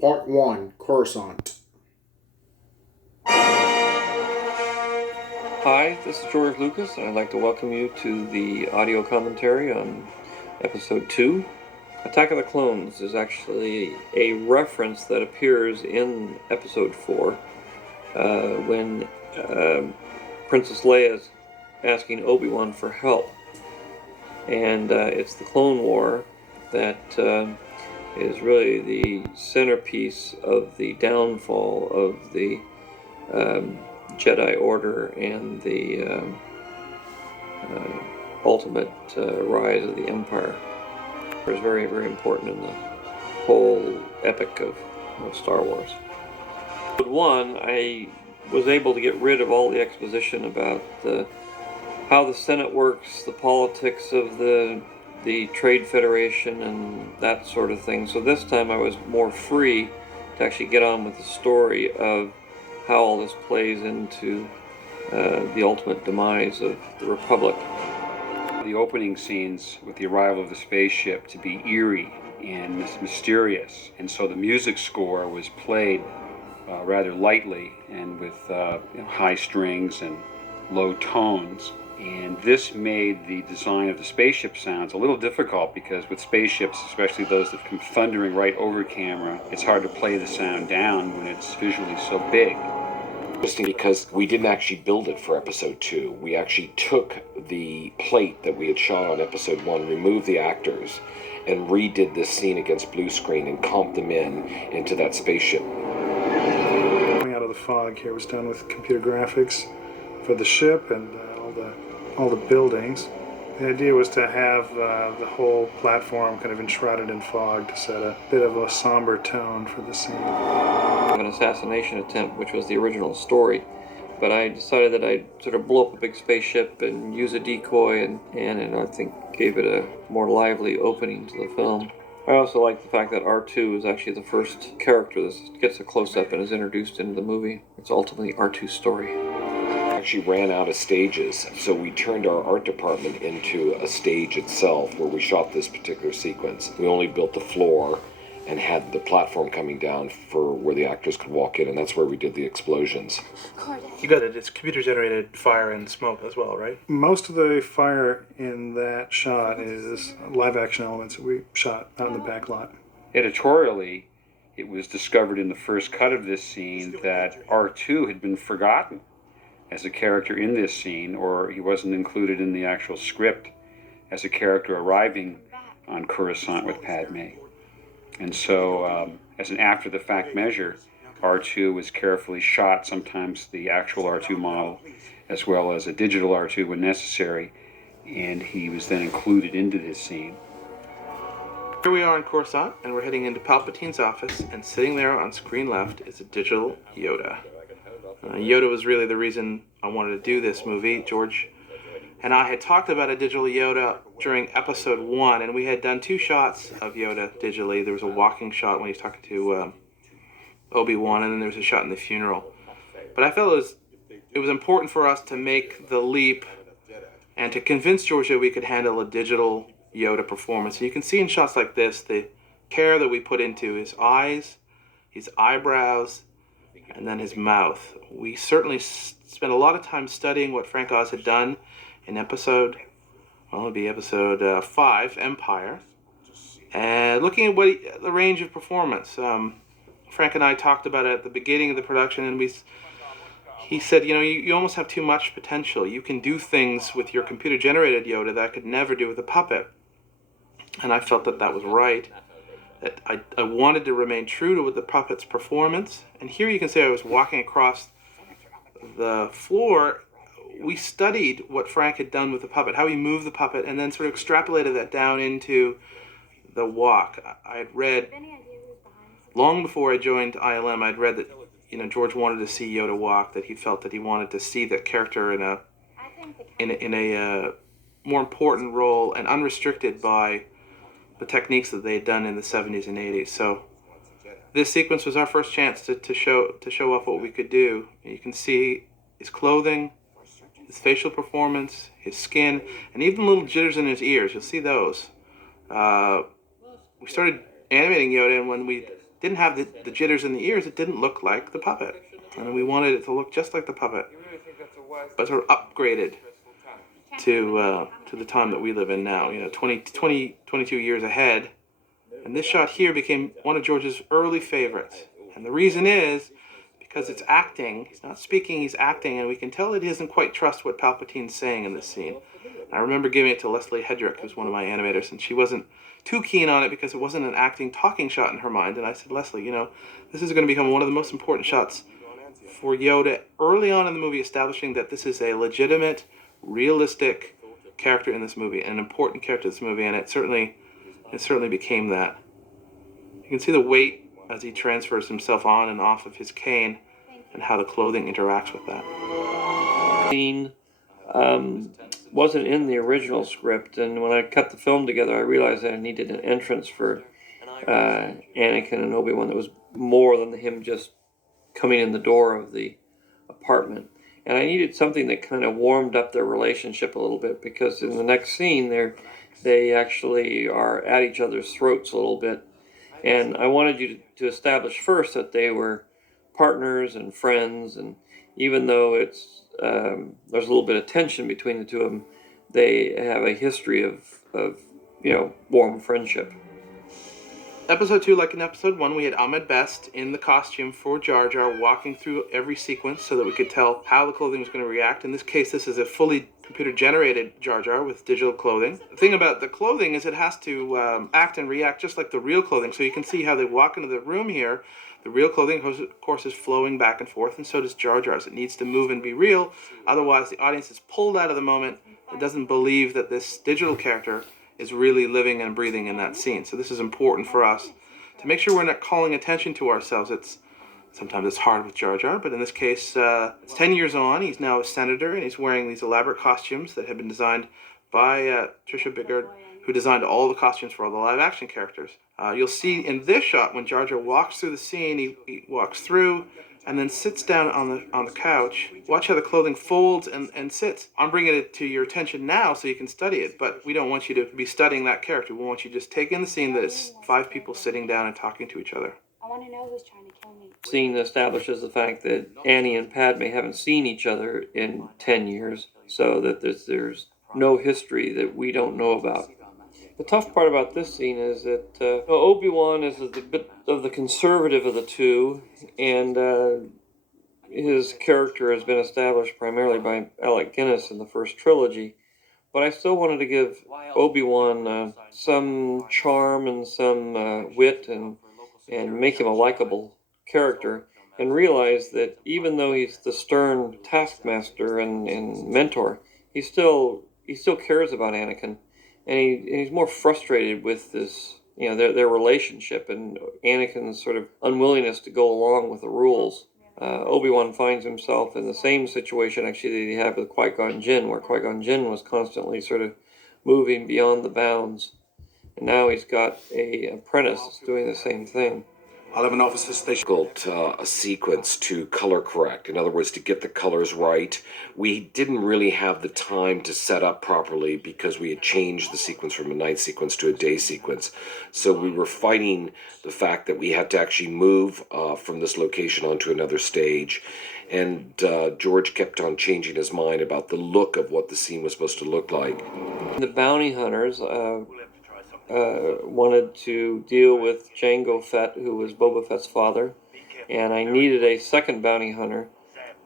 Part 1, Coruscant. Hi, this is George Lucas, and I'd like to welcome you to the audio commentary on Episode 2. Attack of the Clones is actually a reference that appears in Episode 4 when Princess Leia is asking Obi-Wan for help. And it's the Clone War that is really the centerpiece of the downfall of the Jedi Order and the ultimate rise of the Empire. It was very, very important in the whole epic of Star Wars. Episode 1, I was able to get rid of all the exposition about how the Senate works, the politics of the Trade Federation, and that sort of thing. So this time I was more free to actually get on with the story of how all this plays into the ultimate demise of the Republic. The opening scenes with the arrival of the spaceship to be eerie and mysterious, and so the music score was played rather lightly and with high strings and low tones. And this made the design of the spaceship sounds a little difficult because with spaceships, especially those that come thundering right over camera, it's hard to play the sound down when it's visually so big. Interesting because we didn't actually build it for episode 2. We actually took the plate that we had shot on episode 1, removed the actors, and redid this scene against blue screen and comped them into that spaceship. Coming out of the fog here was done with computer graphics for the ship and all the buildings. The idea was to have the whole platform kind of enshrouded in fog to set a bit of a somber tone for the scene. An assassination attempt, which was the original story, but I decided that I'd sort of blow up a big spaceship and use a decoy, and I think gave it a more lively opening to the film. I also like the fact that R2 is actually the first character that gets a close-up and is introduced into the movie. It's ultimately R2's story. Actually ran out of stages, so we turned our art department into a stage itself where we shot this particular sequence. We only built the floor and had the platform coming down for where the actors could walk in, and that's where we did the explosions. You got it. It's computer-generated fire and smoke as well, right? Most of the fire in that shot is live-action elements that we shot out in the back lot. Editorially, it was discovered in the first cut of this scene that R2 had been forgotten as a character in this scene, or he wasn't included in the actual script as a character arriving on Coruscant with Padme. And so, as an after-the-fact measure, R2 was carefully shot, sometimes the actual R2 model, as well as a digital R2 when necessary, and he was then included into this scene. Here we are in Coruscant, and we're heading into Palpatine's office, and sitting there on screen left is a digital Yoda. Yoda was really the reason I wanted to do this movie. George and I had talked about a digital Yoda during episode 1, and we had done 2 shots of Yoda digitally. There was a walking shot when he was talking to Obi-Wan, and then there was a shot in the funeral. But I felt it was important for us to make the leap and to convince George that we could handle a digital Yoda performance. And you can see in shots like this the care that we put into his eyes, his eyebrows, and then his mouth. We certainly spent a lot of time studying what Frank Oz had done in episode 5, Empire, and looking at the range of performance. Frank and I talked about it at the beginning of the production, and he said, you almost have too much potential. You can do things with your computer-generated Yoda that I could never do with a puppet. And I felt that was right. That I wanted to remain true to the puppet's performance. And here you can see I was walking across the floor. We studied what Frank had done with the puppet, how he moved the puppet, and then sort of extrapolated that down into the walk. I had read, long before I joined ILM, I'd read that George wanted to see Yoda walk, that he felt that he wanted to see the character in a more important role and unrestricted by the techniques that they had done in the 70s and 80s. So this sequence was our first chance to show off what we could do. You can see his clothing, his facial performance, his skin, and even little jitters in his ears. You'll see those. We started animating Yoda, and when we didn't have the jitters in the ears, it didn't look like the puppet. And we wanted it to look just like the puppet, but sort of upgraded to the time that we live in now, 22 years ahead. And this shot here became one of George's early favorites. And the reason is because it's acting. He's not speaking, he's acting, and we can tell that he doesn't quite trust what Palpatine's saying in this scene. I remember giving it to Leslie Hedrick, who's one of my animators, and she wasn't too keen on it because it wasn't an acting talking shot in her mind. And I said, Leslie, this is going to become one of the most important shots for Yoda early on in the movie, establishing that this is a legitimate, realistic character in this movie, an important character in this movie, and it certainly became that. You can see the weight as he transfers himself on and off of his cane, and how the clothing interacts with that. Scene wasn't in the original script, and when I cut the film together, I realized that I needed an entrance for Anakin and Obi-Wan that was more than him just coming in the door of the apartment. And I needed something that kind of warmed up their relationship a little bit, because in the next scene they actually are at each other's throats a little bit. And I wanted you to establish first that they were partners and friends, and even though it's there's a little bit of tension between the two of them, they have a history of warm friendship. Episode 2, like in Episode 1, we had Ahmed Best in the costume for Jar Jar, walking through every sequence so that we could tell how the clothing was going to react. In this case, this is a fully computer-generated Jar Jar with digital clothing. The thing about the clothing is it has to act and react just like the real clothing. So you can see how they walk into the room here. The real clothing, of course, is flowing back and forth, and so does Jar Jar's. It needs to move and be real. Otherwise, the audience is pulled out of the moment. It doesn't believe that this digital character is really living and breathing in that scene. So this is important for us to make sure we're not calling attention to ourselves. Sometimes it's hard with Jar Jar, but in this case, it's 10 years on. He's now a senator, and he's wearing these elaborate costumes that have been designed by Tricia Biggard, who designed all the costumes for all the live-action characters. You'll see in this shot, when Jar Jar walks through the scene, he walks through and then sits down on the couch. Watch how the clothing folds and sits. I'm bringing it to your attention now so you can study it, but we don't want you to be studying that character. We want you to just take in the scene that it's 5 people sitting down and talking to each other. I want to know who's trying to kill me. The scene establishes the fact that Annie and Padme haven't seen each other in 10 years, so that there's no history that we don't know about. The tough part about this scene is that Obi-Wan is a bit of the conservative of the two, and his character has been established primarily by Alec Guinness in the first trilogy. But I still wanted to give Obi-Wan some charm and some wit and make him a likable character, and realize that even though he's the stern taskmaster and mentor, he still cares about Anakin. And he's more frustrated with this, their relationship and Anakin's sort of unwillingness to go along with the rules. Obi-Wan finds himself in the same situation actually that he had with Qui-Gon Jinn, where Qui-Gon Jinn was constantly sort of moving beyond the bounds. And now he's got an apprentice that's doing the same thing. I'll have an officer station. A sequence to color correct. In other words, to get the colors right. We didn't really have the time to set up properly because we had changed the sequence from a night sequence to a day sequence. So we were fighting the fact that we had to actually move from this location onto another stage. And George kept on changing his mind about the look of what the scene was supposed to look like. The bounty hunters wanted to deal with Jango Fett, who was Boba Fett's father, and I needed a second bounty hunter,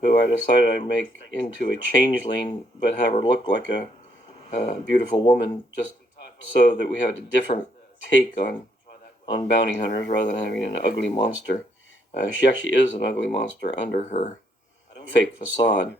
who I decided I'd make into a changeling, but have her look like a beautiful woman, just so that we have a different take on bounty hunters rather than having an ugly monster. She actually is an ugly monster under her fake facade.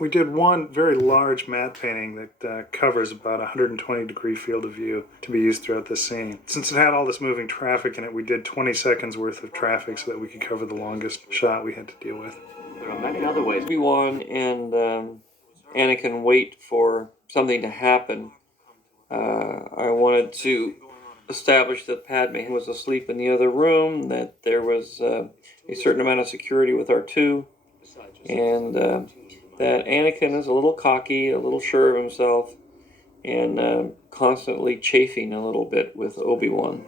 We did one very large matte painting that covers about a 120-degree field of view to be used throughout the scene. Since it had all this moving traffic in it, we did 20 seconds worth of traffic so that we could cover the longest shot we had to deal with. There are many other ways. Obi-Wan and Anakin wait for something to happen. I wanted to establish that Padme was asleep in the other room, that there was a certain amount of security with R2, and that Anakin is a little cocky, a little sure of himself, and constantly chafing a little bit with Obi-Wan.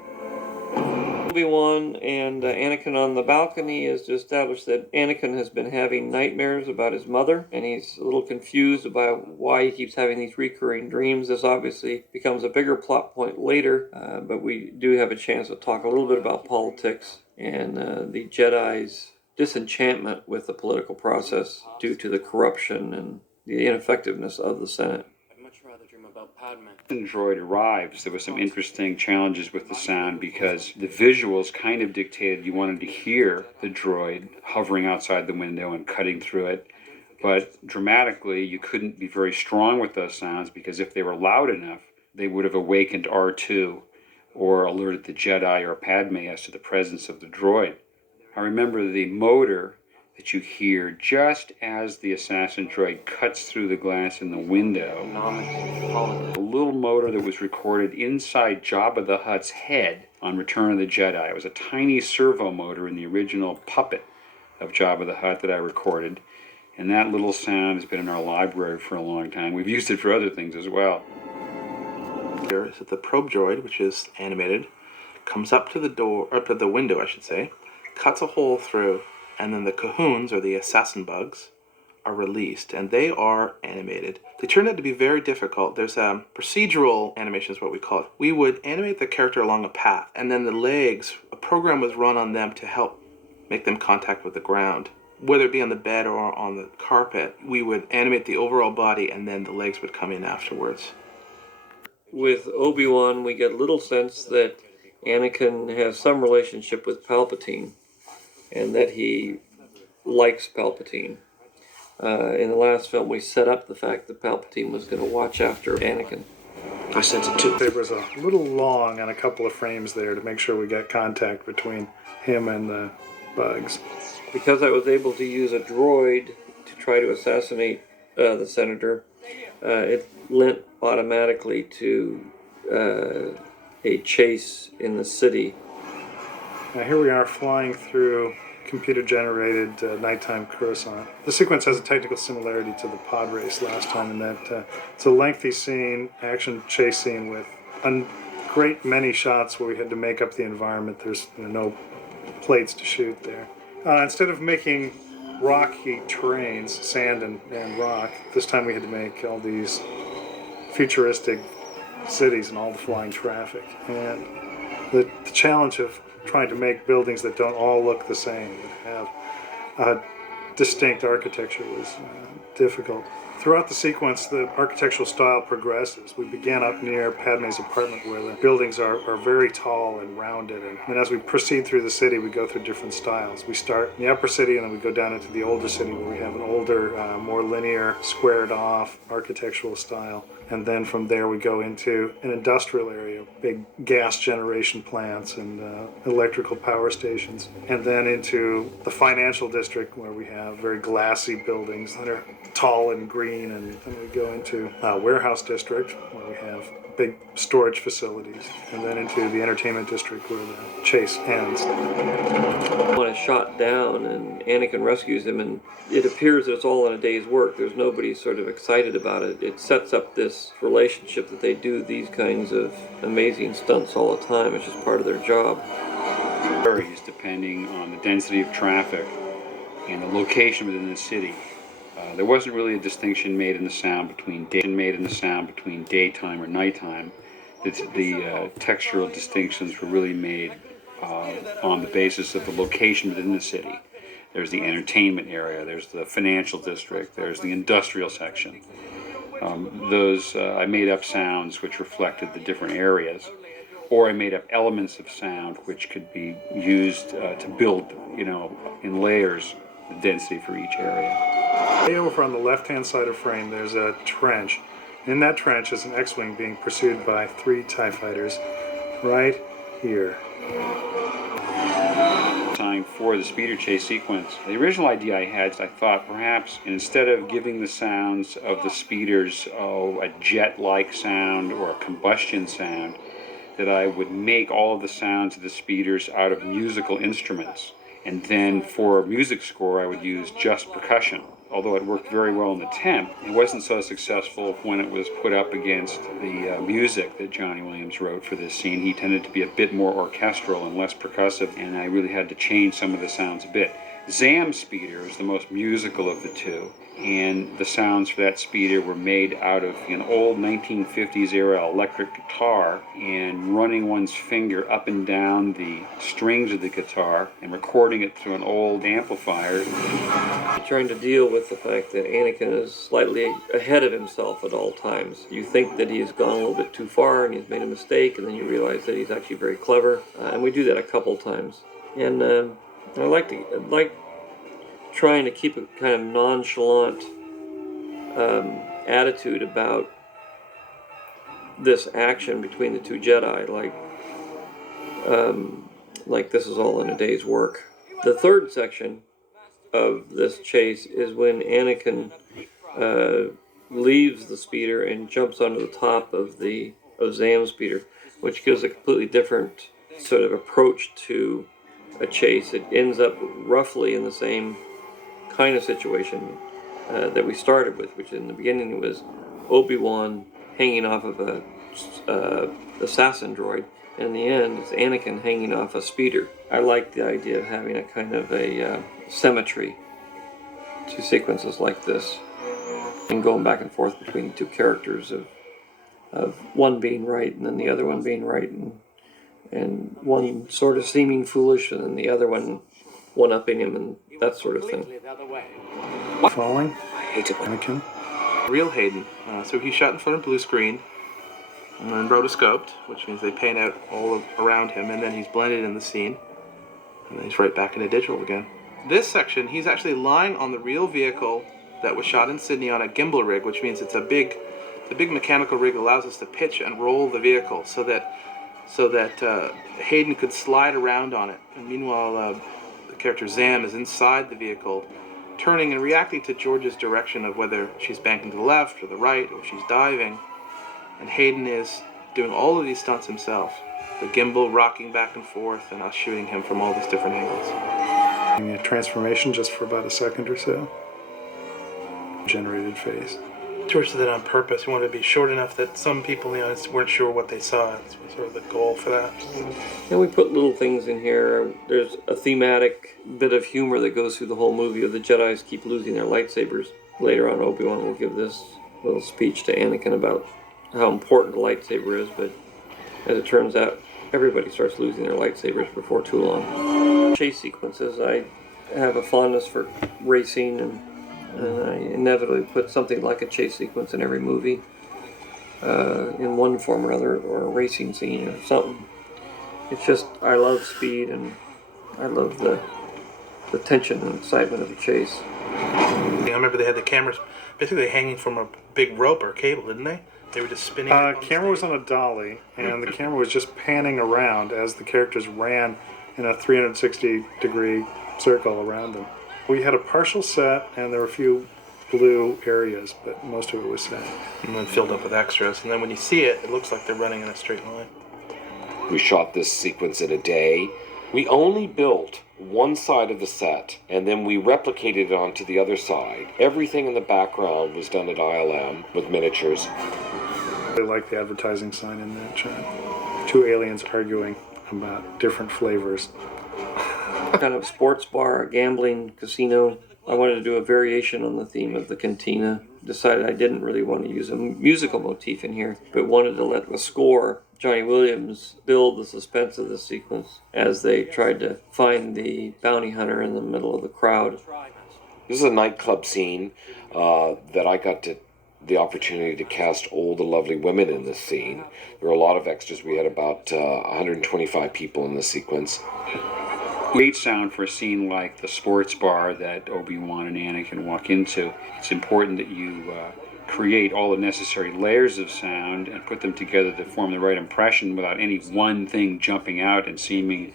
Obi-Wan and Anakin on the balcony is to establish that Anakin has been having nightmares about his mother, and he's a little confused about why he keeps having these recurring dreams. This obviously becomes a bigger plot point later, but we do have a chance to talk a little bit about politics and the Jedi's disenchantment with the political process due to the corruption and the ineffectiveness of the Senate. I'd much rather dream about Padme. When the droid arrives, there was some interesting challenges with the sound because the visuals kind of dictated you wanted to hear the droid hovering outside the window and cutting through it. But dramatically, you couldn't be very strong with those sounds because if they were loud enough, they would have awakened R2 or alerted the Jedi or Padme as to the presence of the droid. I remember the motor that you hear just as the assassin droid cuts through the glass in the window. A little motor that was recorded inside Jabba the Hutt's head on Return of the Jedi. It was a tiny servo motor in the original puppet of Jabba the Hutt that I recorded. And that little sound has been in our library for a long time. We've used it for other things as well. Here is that the probe droid, which is animated, comes up to the window, I should say, cuts a hole through, and then the Cahoons, or the assassin bugs, are released, and they are animated. They turned out to be very difficult. There's procedural animation is what we call it. We would animate the character along a path, and then the legs, a program was run on them to help make them contact with the ground. Whether it be on the bed or on the carpet, we would animate the overall body, and then the legs would come in afterwards. With Obi-Wan, we get little sense that Anakin has some relationship with Palpatine, and that he likes Palpatine. In the last film, we set up the fact that Palpatine was going to watch after Anakin. I sense it too. It was a little long on a couple of frames there to make sure we got contact between him and the bugs. Because I was able to use a droid to try to assassinate the senator, it lent automatically to a chase in the city. Now here we are flying through computer-generated nighttime Coruscant. The sequence has a technical similarity to the pod race last time in that it's a lengthy scene, action chase scene with a great many shots where we had to make up the environment. There's no plates to shoot there. Instead of making rocky terrains, sand and rock, this time we had to make all these futuristic cities and all the flying traffic. And the challenge of trying to make buildings that don't all look the same, that have a distinct architecture, was difficult. Throughout the sequence, the architectural style progresses. We begin up near Padme's apartment where the buildings are very tall and rounded. And as we proceed through the city, we go through different styles. We start in the upper city and then we go down into the older city where we have an older, more linear, squared off architectural style. And then from there we go into an industrial area, big gas generation plants and electrical power stations. And then into the financial district where we have very glassy buildings that are tall and green. And then we go into a warehouse district where we have big storage facilities. And then into the entertainment district where the chase ends. When it's shot down and Anakin rescues him, and it appears that it's all in a day's work. There's nobody sort of excited about it. It sets up this relationship that they do these kinds of amazing stunts all the time. It's just part of their job. Varies depending on the density of traffic and the location within the city. There wasn't really a distinction made in the sound between daytime or nighttime. The textural distinctions were really made on the basis of the location within the city. There's the entertainment area, there's the financial district, there's the industrial section. I made up sounds which reflected the different areas, or I made up elements of sound which could be used to build, in layers, the density for each area. Way over on the left-hand side of frame, there's a trench. In that trench is an X-Wing being pursued by 3 TIE fighters right here. Time for the speeder chase sequence. The original idea I had is I thought perhaps instead of giving the sounds of the speeders a jet-like sound or a combustion sound, that I would make all of the sounds of the speeders out of musical instruments. And then for music score, I would use just percussion. although it worked very well in the temp, it wasn't so successful when it was put up against the music that Johnny Williams wrote for this scene. He tended to be a bit more orchestral and less percussive, and I really had to change some of the sounds a bit. Zam's speeder is the most musical of the two, and the sounds for that speeder were made out of an old 1950s era electric guitar and running one's finger up and down the strings of the guitar and recording it through an old amplifier. Trying to deal with the fact that Anakin is slightly ahead of himself at all times. You think that he's gone a little bit too far and he's made a mistake, and then you realize that he's actually very clever, and we do that a couple times. And I like trying to keep a kind of nonchalant attitude about this action between the two Jedi, like this is all in a day's work. The third section of this chase is when Anakin leaves the speeder and jumps onto the top of Zam's speeder, which gives a completely different sort of approach to a chase. It ends up roughly in the same kind of situation that we started with, which in the beginning was Obi-Wan hanging off of a assassin droid, and in the end it's Anakin hanging off a speeder. I like the idea of having a kind of a symmetry to sequences like this, and going back and forth between two characters of one being right and then the other one being right, and one sort of seeming foolish and then the other one-upping him and that sort of thing. Falling? I hate it when Anakin? Real Hayden. So he's shot in front of blue screen and then rotoscoped, which means they paint out all around him, and then he's blended in the scene, and then he's right back into digital again. This section, he's actually lying on the real vehicle that was shot in Sydney on a gimbal rig, which means it's a big mechanical rig that allows us to pitch and roll the vehicle so that Hayden could slide around on it. And meanwhile, the character Zam is inside the vehicle, turning and reacting to George's direction of whether she's banking to the left or the right or she's diving. And Hayden is doing all of these stunts himself. The gimbal rocking back and forth and us shooting him from all these different angles. A transformation just for about a second or so. Generated face. George did that on purpose. He wanted to be short enough that some people in the audience weren't sure what they saw. That's sort of the goal for that. And we put little things in here. There's a thematic bit of humor that goes through the whole movie of the Jedis keep losing their lightsabers. Later on, Obi-Wan will give this little speech to Anakin about how important the lightsaber is, but as it turns out, everybody starts losing their lightsabers before too long. Chase sequences, I have a fondness for racing, and I inevitably put something like a chase sequence in every movie, in one form or another, or a racing scene or something. It's just, I love speed, and I love the tension and excitement of the chase. I remember they had the cameras basically hanging from a big rope or cable, didn't they? They were just spinning. Camera was on a dolly, and the camera was just panning around as the characters ran in a 360-degree circle around them. We had a partial set, and there were a few blue areas, but most of it was set. And then filled up with extras. And then when you see it, it looks like they're running in a straight line. We shot this sequence in a day. We only built one side of the set, and then we replicated it onto the other side. Everything in the background was done at ILM with miniatures. I like the advertising sign in that shot. Two aliens arguing about different flavors. Kind of sports bar, a gambling casino. I wanted to do a variation on the theme of the cantina. Decided I didn't really want to use a musical motif in here, but wanted to let the score, Johnny Williams, build the suspense of this sequence as they tried to find the bounty hunter in the middle of the crowd. This is a nightclub scene that I got the opportunity to cast all the lovely women in this scene. There were a lot of extras. We had about 125 people in this sequence. Great sound for a scene like the sports bar that Obi-Wan and Anakin walk into. It's important that you create all the necessary layers of sound and put them together to form the right impression without any one thing jumping out and seeming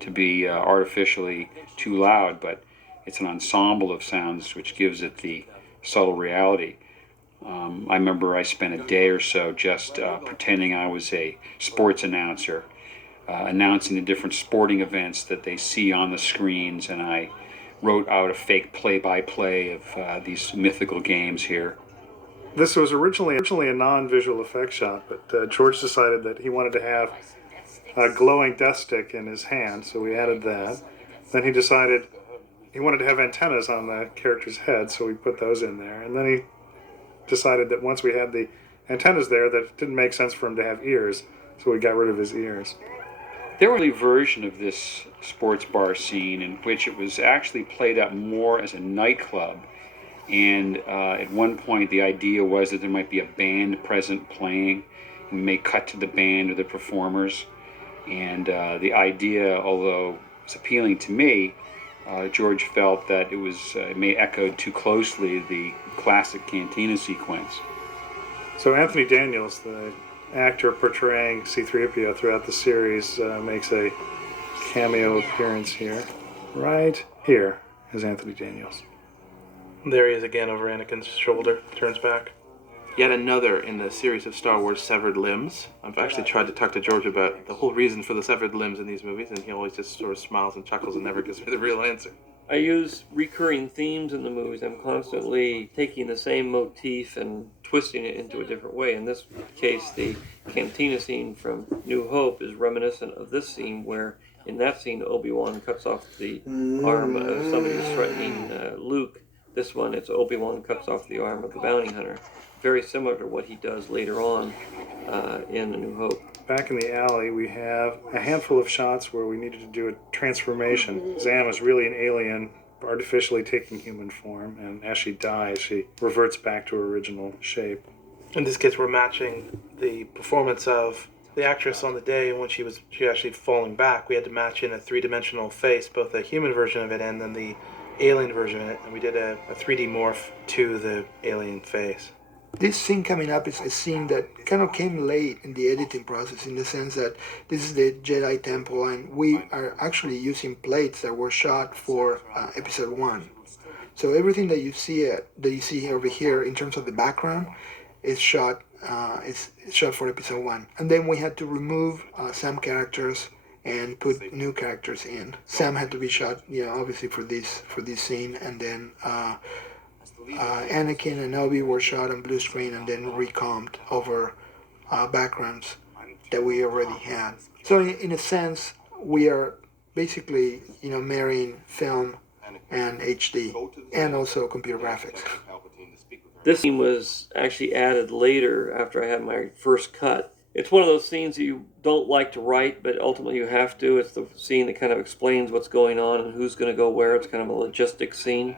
to be artificially too loud, but it's an ensemble of sounds which gives it the subtle reality. I remember I spent a day or so just pretending I was a sports announcer, announcing the different sporting events that they see on the screens, and I wrote out a fake play-by-play of these mythical games here. This was originally a non-visual effect shot, but George decided that he wanted to have a glowing death stick in his hand, so we added that. Then he decided he wanted to have antennas on the character's head, so we put those in there. And then he decided that once we had the antennas there, that it didn't make sense for him to have ears, so we got rid of his ears. There was a version of this sports bar scene in which it was actually played out more as a nightclub. And at one point, the idea was that there might be a band present playing. We may cut to the band or the performers. And the idea, although it was appealing to me, George felt that it may echo too closely the classic Cantina sequence. So Anthony Daniels, the actor portraying C-3PO throughout the series, makes a cameo appearance here. Right here is Anthony Daniels. There he is again over Anakin's shoulder, turns back. Yet another in the series of Star Wars severed limbs. I've actually tried to talk to George about the whole reason for the severed limbs in these movies, and he always just sort of smiles and chuckles and never gives me the real answer. I use recurring themes in the movies. I'm constantly taking the same motif and twisting it into a different way. In this case, the cantina scene from New Hope is reminiscent of this scene, where in that scene Obi-Wan cuts off the arm of somebody who's threatening Luke. This one, it's Obi-Wan cuts off the arm of the bounty hunter. Very similar to what he does later on in A New Hope. Back in the alley, we have a handful of shots where we needed to do a transformation. Zam is really an alien, artificially taking human form, and as she dies, she reverts back to her original shape. In this case, we're matching the performance of the actress on the day when she actually falling back. We had to match in a three-dimensional face, both a human version of it and then the alien version of it, and we did a 3D morph to the alien face. This scene coming up is a scene that kind of came late in the editing process, in the sense that this is the Jedi Temple, and we are actually using plates that were shot for Episode 1. So everything that you see over here in terms of the background is shot for Episode 1. And then we had to remove some characters and put new characters in. Sam had to be shot, obviously for this scene, and then Anakin and Obi were shot on blue screen and then recomped over backgrounds that we already had. So in a sense, we are basically, marrying film and HD, and also computer graphics. This scene was actually added later after I had my first cut. It's one of those scenes that you don't like to write, but ultimately you have to. It's the scene that kind of explains what's going on and who's going to go where. It's kind of a logistic scene.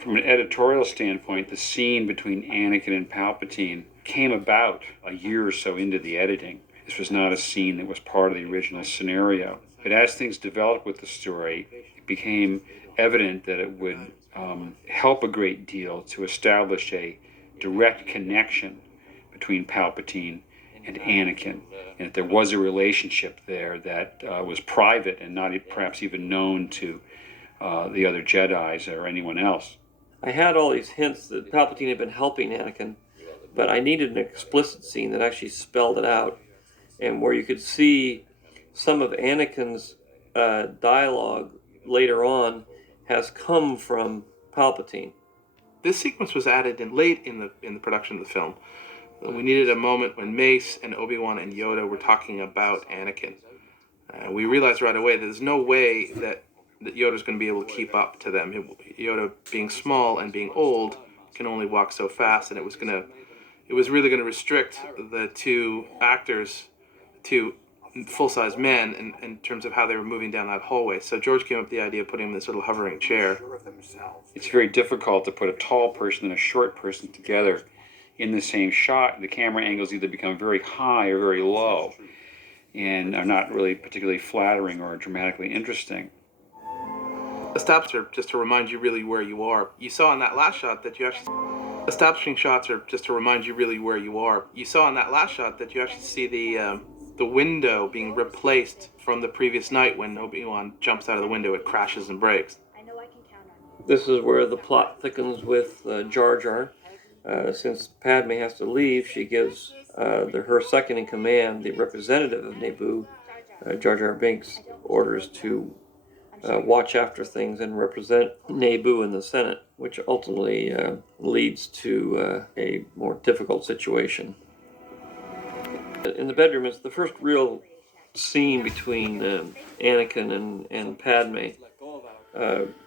From an editorial standpoint, the scene between Anakin and Palpatine came about a year or so into the editing. This was not a scene that was part of the original scenario. But as things developed with the story, it became evident that it would help a great deal to establish a direct connection between Palpatine and Anakin, and that there was a relationship there that was private and not perhaps even known to the other Jedis or anyone else. I had all these hints that Palpatine had been helping Anakin, but I needed an explicit scene that actually spelled it out, and where you could see some of Anakin's dialogue later on has come from Palpatine. This sequence was added late in the production of the film. We needed a moment when Mace and Obi-Wan and Yoda were talking about Anakin. We realized right away that there's no way that Yoda's going to be able to keep up to them. Yoda, being small and being old, can only walk so fast, and it was really going to restrict the two actors to full-size men in terms of how they were moving down that hallway. So George came up with the idea of putting him in this little hovering chair. It's very difficult to put a tall person and a short person together in the same shot. The camera angles either become very high or very low and are not really particularly flattering or dramatically interesting. Just to remind you really where you are. You saw in that last shot that you actually... Establishing shots are just to remind you really where you are. You saw in that last shot that you actually see the window being replaced from the previous night when Obi-Wan jumps out of the window. It crashes and breaks. I know I can count on you. This is where the plot thickens with Jar Jar. Since Padme has to leave, she gives her second in command, the representative of Naboo, Jar Jar Binks, orders to watch after things and represent Naboo in the Senate, which ultimately leads to a more difficult situation. In the bedroom, it's the first real scene between Anakin and Padme.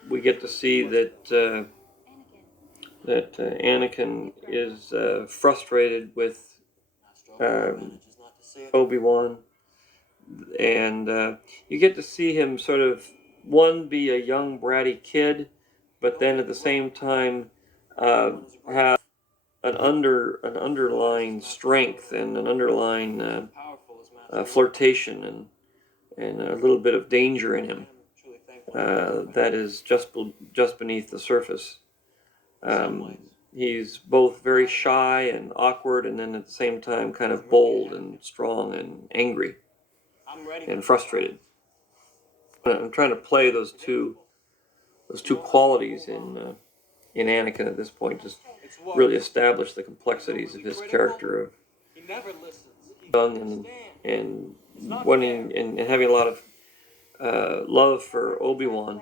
We get to see that Anakin is frustrated with Obi-Wan, and you get to see him sort of be a young bratty kid, but then at the same time have an underlying strength and an underlying flirtation and a little bit of danger in him that is just beneath the surface. He's both very shy and awkward, and then at the same time kind of bold and strong and angry and frustrated. I'm trying to play those two qualities in Anakin at this point, just really establish the complexities of his character of young and wanting and having a lot of love for Obi-Wan,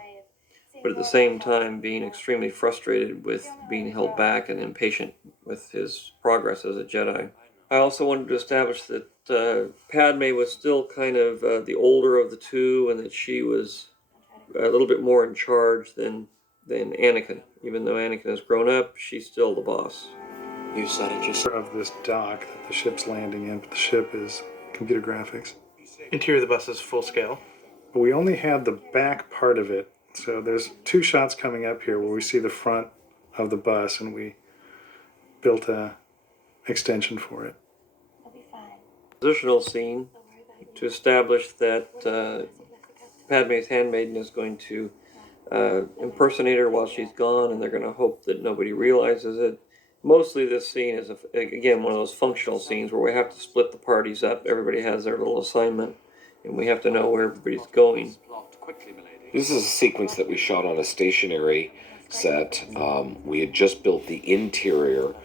but at the same time being extremely frustrated with being held back and impatient with his progress as a Jedi. I also wanted to establish that Padme was still kind of the older of the two, and that she was a little bit more in charge than Anakin. Even though Anakin has grown up, she's still the boss. You said it yourself. Of this dock that the ship's landing in, but the ship is computer graphics. Interior of the bus is full scale. But we only had the back part of it, so there's two shots coming up here where we see the front of the bus, and we built a extension for it. Positional scene to establish that Padme's handmaiden is going to impersonate her while she's gone, and they're going to hope that nobody realizes it. Mostly this scene is, again, one of those functional scenes where we have to split the parties up. Everybody has their little assignment, and we have to know where everybody's going. This is a sequence that we shot on a stationary set. We had just built the interior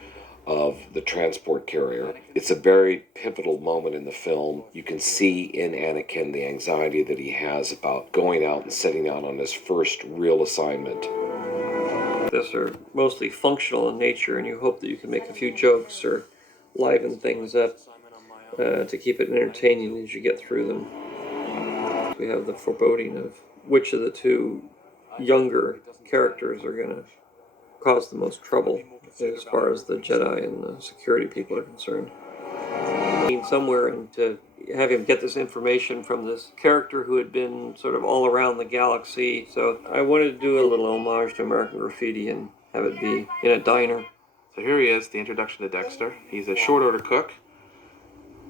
of the transport carrier. It's a very pivotal moment in the film. You can see in Anakin the anxiety that he has about going out and setting out on his first real assignment. This are mostly functional in nature, and you hope that you can make a few jokes or liven things up to keep it entertaining as you get through them. We have the foreboding of which of the two younger characters are going to cause the most trouble as far as the Jedi and the security people are concerned. Somewhere, and to have him get this information from this character who had been sort of all around the galaxy. So I wanted to do a little homage to American Graffiti and have it be in a diner. So here he is, the introduction to Dexter. He's a short order cook.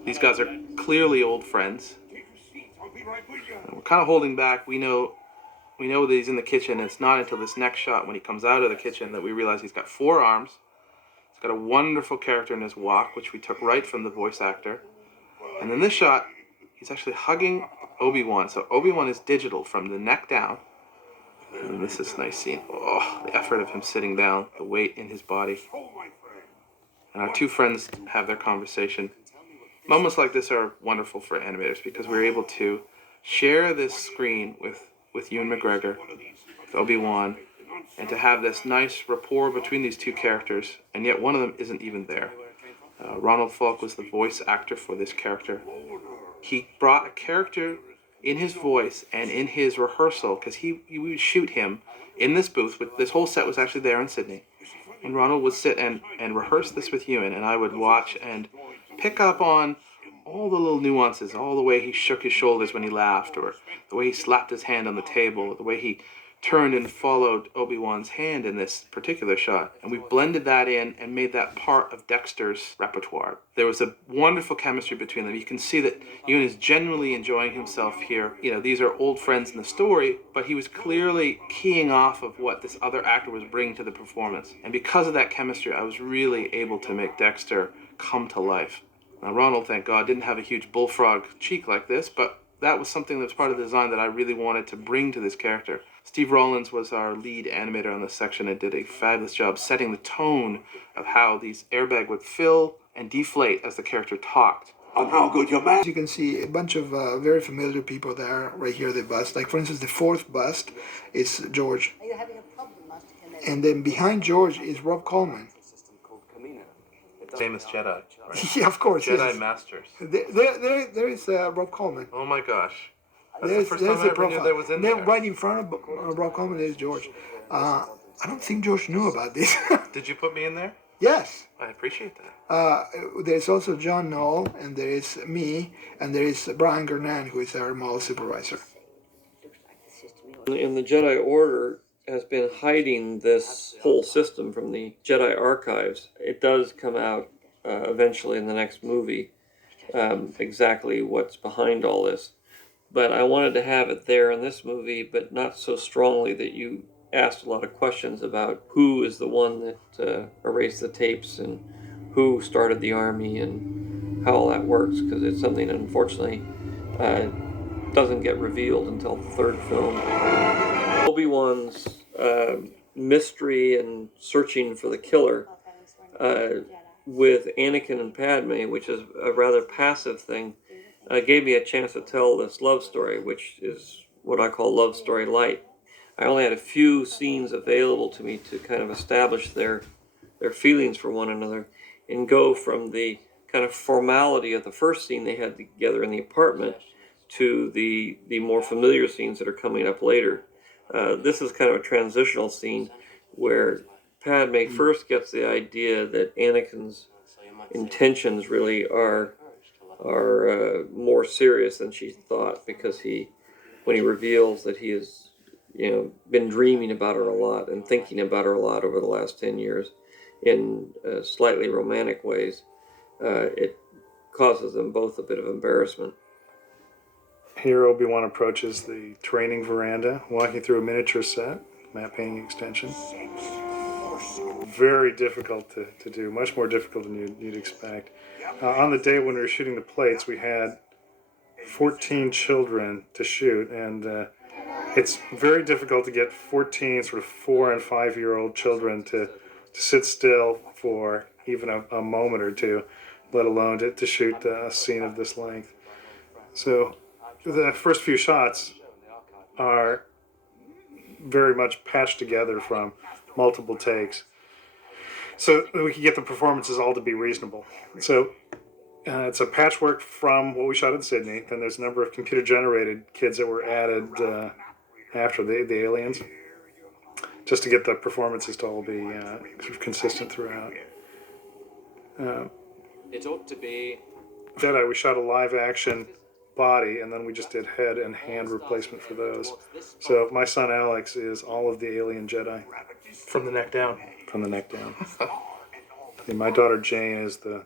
These guys are clearly old friends. We're kind of holding back. We know that he's in the kitchen. It's not until this next shot when he comes out of the kitchen that we realize he's got 4 arms. He's got a wonderful character in his walk, which we took right from the voice actor. And in this shot, he's actually hugging Obi-Wan. So Obi-Wan is digital from the neck down. And this is a nice scene. Oh, the effort of him sitting down, the weight in his body. And our two friends have their conversation. Moments like this are wonderful for animators because we're able to share this screen with Ewan McGregor, with Obi-Wan, and to have this nice rapport between these two characters, and yet one of them isn't even there. Ronald Falk was the voice actor for this character. He brought a character in his voice and in his rehearsal, because he would shoot him in this booth. This whole set was actually there in Sydney. And Ronald would sit and rehearse this with Ewan, and I would watch and pick up on all the little nuances, all the way he shook his shoulders when he laughed, or the way he slapped his hand on the table, or the way he turned and followed Obi-Wan's hand in this particular shot. And we blended that in and made that part of Dexter's repertoire. There was a wonderful chemistry between them. You can see that Ewan is genuinely enjoying himself here. You know, these are old friends in the story, but he was clearly keying off of what this other actor was bringing to the performance. And because of that chemistry, I was really able to make Dexter come to life. Now, Ronald, thank God, didn't have a huge bullfrog cheek like this, but that was something that was part of the design that I really wanted to bring to this character. Steve Rollins was our lead animator on this section and did a fabulous job setting the tone of how these airbag would fill and deflate as the character talked. on how good your As you can see, a bunch of very familiar people there, right here, the bust. Like, for instance, the fourth bust is George. And then behind George is Rob Coleman. Famous Jedi. Right? Yeah, of course. Jedi yes. Masters. There is Rob Coleman. Oh my gosh. That's There's, the first time I ever knew that was in then there. right in front of Rob Coleman is George. I don't think George knew about this. Did you put me in there? Yes. I appreciate that. There's also John Knoll, and there is me, and there is Brian Gernan, who is our model supervisor. And the Jedi Order has been hiding this whole system from the Jedi archives. It does come out eventually in the next movie, exactly what's behind all this. But I wanted to have it there in this movie, but not so strongly that you asked a lot of questions about who is the one that erased the tapes and who started the army and how all that works, because it's something that unfortunately doesn't get revealed until the third film. Obi-Wan's mystery and searching for the killer with Anakin and Padme, which is a rather passive thing, gave me a chance to tell this love story, which is what I call love story light. I only had a few scenes available to me to kind of establish their feelings for one another and go from the kind of formality of the first scene they had together in the apartment to the more familiar scenes that are coming up later. This is kind of a transitional scene where Padme first gets the idea that Anakin's intentions really are more serious than she thought, because when he reveals that he has been dreaming about her a lot and thinking about her a lot over the last 10 years in slightly romantic ways, it causes them both a bit of embarrassment. Here, Obi-Wan approaches the training veranda, walking through a miniature set, matte painting extension. Very difficult to do, much more difficult than you'd expect. On the day when we were shooting the plates, we had 14 children to shoot, and it's very difficult to get 14 sort of 4 and 5-year-old children to sit still for even a moment or two, let alone to shoot a scene of this length. So the first few shots are very much patched together from multiple takes, so we can get the performances all to be reasonable. So it's a patchwork from what we shot in Sydney. Then there's a number of computer-generated kids that were added after the aliens, just to get the performances to all be sort of consistent throughout. It ought to be. Jedi, we shot a live-action body, and then we just did head and hand replacement for those. So my son Alex is all of the alien Jedi. From the neck down. From the neck down. And my daughter Jane is the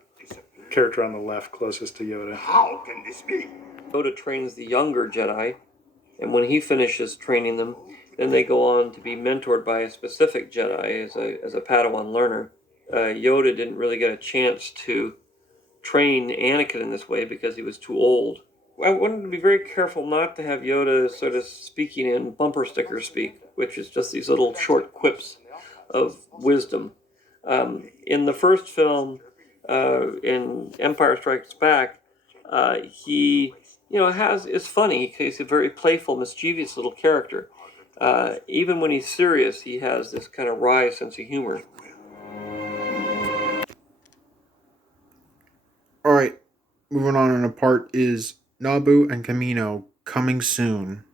character on the left closest to Yoda. How can this be? Yoda trains the younger Jedi, and when he finishes training them, then they go on to be mentored by a specific Jedi as a Padawan learner. Yoda didn't really get a chance to train Anakin in this way because he was too old. I wanted to be very careful not to have Yoda sort of speaking in bumper sticker speak, which is just these little short quips of wisdom. In the first film, in Empire Strikes Back, he is funny. He's a very playful, mischievous little character. Even when he's serious, he has this kind of wry sense of humor. Alright, moving on in a part is Naboo and Camino coming soon.